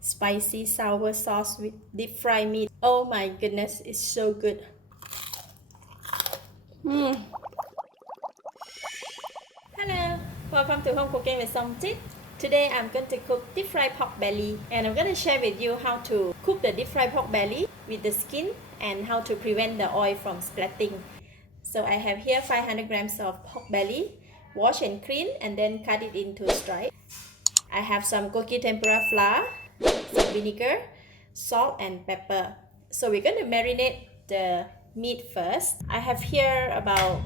spicy sour sauce with deep fried meat. Oh my goodness, it's so good. Hello, welcome to Home Cooking with Somjit. Today I'm going to cook deep fried pork belly, and I'm going to share with you how to cook the deep fried pork belly with the skin and how to prevent the oil from splatting. So I have here 500 grams of pork belly, wash and clean and then cut it into strips. I have some Gogi Tempura Flour, some vinegar, salt and pepper. So we're going to marinate the meat first. I have here about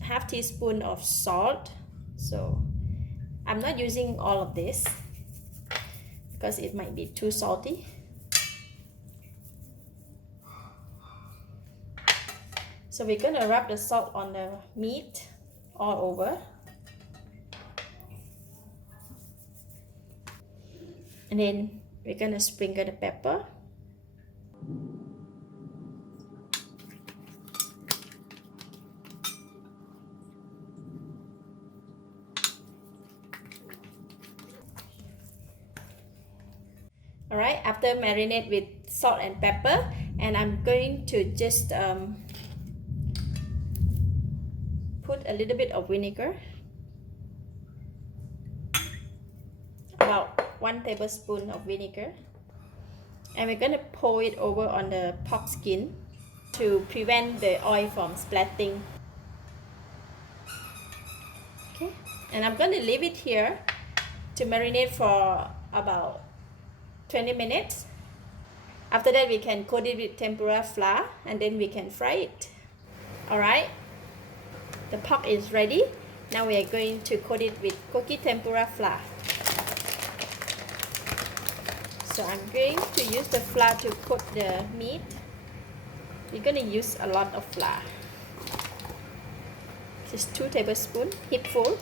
half teaspoon of salt. So I'm not using all of this because it might be too salty. So we're going to rub the salt on the meat all over. And then we're going to sprinkle the pepper. Alright, after marinate with salt and pepper, and I'm going to just put a little bit of vinegar, about 1 tablespoon of vinegar, and we're going to pour it over on the pork skin to prevent the oil from splatting. Okay, and I'm going to leave it here to marinate for about 20 minutes. After that we can coat it with tempura flour and then we can fry it. Alright, the pork is ready. Now we are going to coat it with Gogi Tempura Flour. So I'm going to use the flour to coat the meat. We're going to use a lot of flour. Just 2 tablespoons, heapful.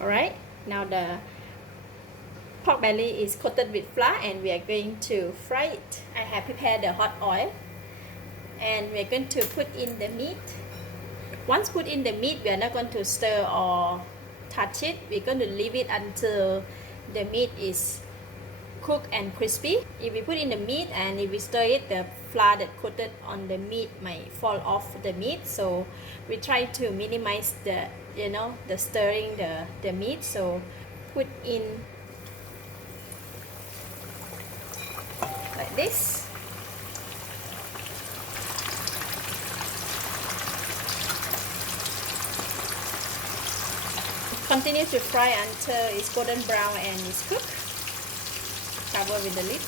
Alright, now the pork belly is coated with flour and we are going to fry it. I have prepared the hot oil and we are going to put in the meat. Once put in the meat, we are not going to stir or touch it. We're going to leave it until the meat is cooked and crispy. If we put in the meat and if we stir it, the flour that coated on the meat might fall off the meat. So we try to minimize the the stirring the meat. So put in like this. Continue to fry until it's golden brown and it's cooked. Cover with the lid.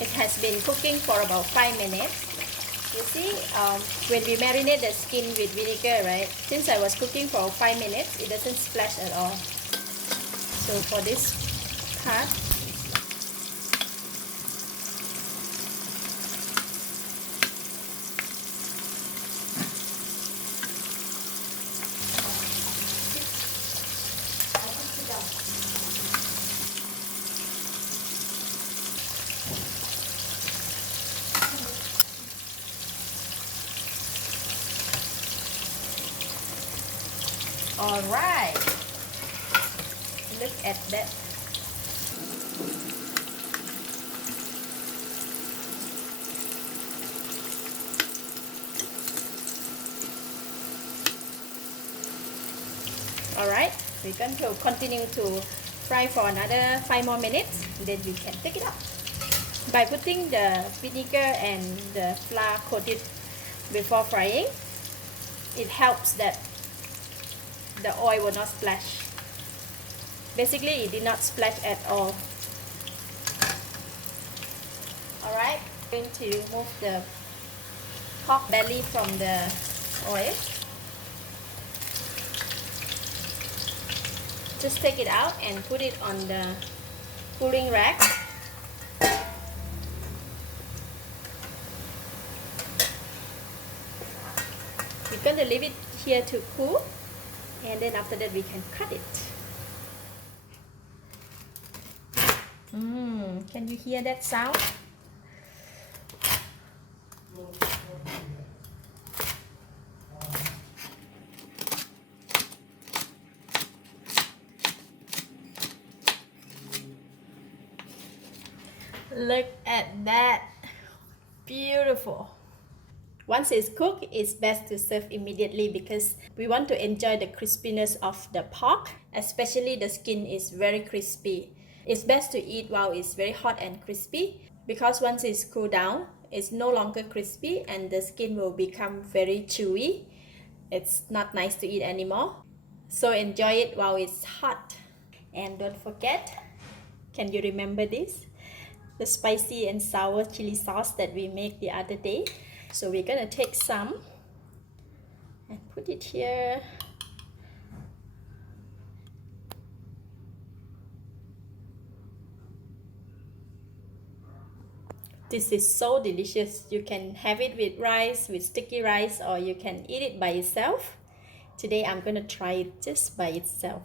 It has been cooking for about 5 minutes. You see, when we marinate the skin with vinegar, right? Since I was cooking for 5 minutes, it doesn't splash at all. So for this part, alright, look at that. Alright, we're going to continue to fry for another 5 more minutes, then we can take it out. By putting the vinegar and the flour coated before frying, it helps that the oil will not splash. Basically, it did not splash at all. Alright, I'm going to remove the pork belly from the oil. Just take it out and put it on the cooling rack. We're going to leave it here to cool, and then after that we can cut it. Can you hear that sound? Look at that. Beautiful. Once it's cooked, it's best to serve immediately because we want to enjoy the crispiness of the pork, especially the skin is very crispy. It's best to eat while it's very hot and crispy because once it's cooled down, it's no longer crispy and the skin will become very chewy. It's not nice to eat anymore. So enjoy it while it's hot. And don't forget, can you remember this? The spicy and sour chili sauce that we made the other day. So we're gonna take some and put it here. This is so delicious. You can have it with rice, with sticky rice, or you can eat it by itself. Today I'm gonna try it just by itself.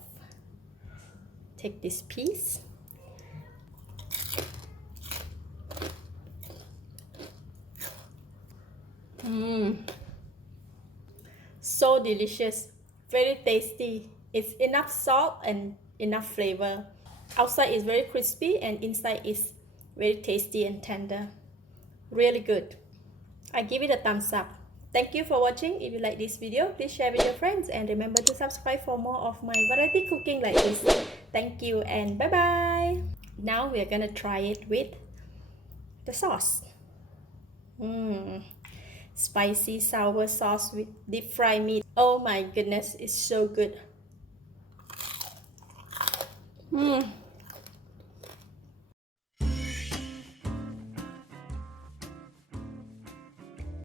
Take this piece. So delicious, very tasty. It's enough salt and enough flavor. Outside is very crispy and inside is very tasty and tender. Really good. I give it a thumbs up. Thank you for watching. If you like this video, please share with your friends and remember to subscribe for more of my variety cooking like this. Thank you and bye bye. Now we are gonna try it with the sauce. Spicy sour sauce with deep fried meat. Oh my goodness, it's so good.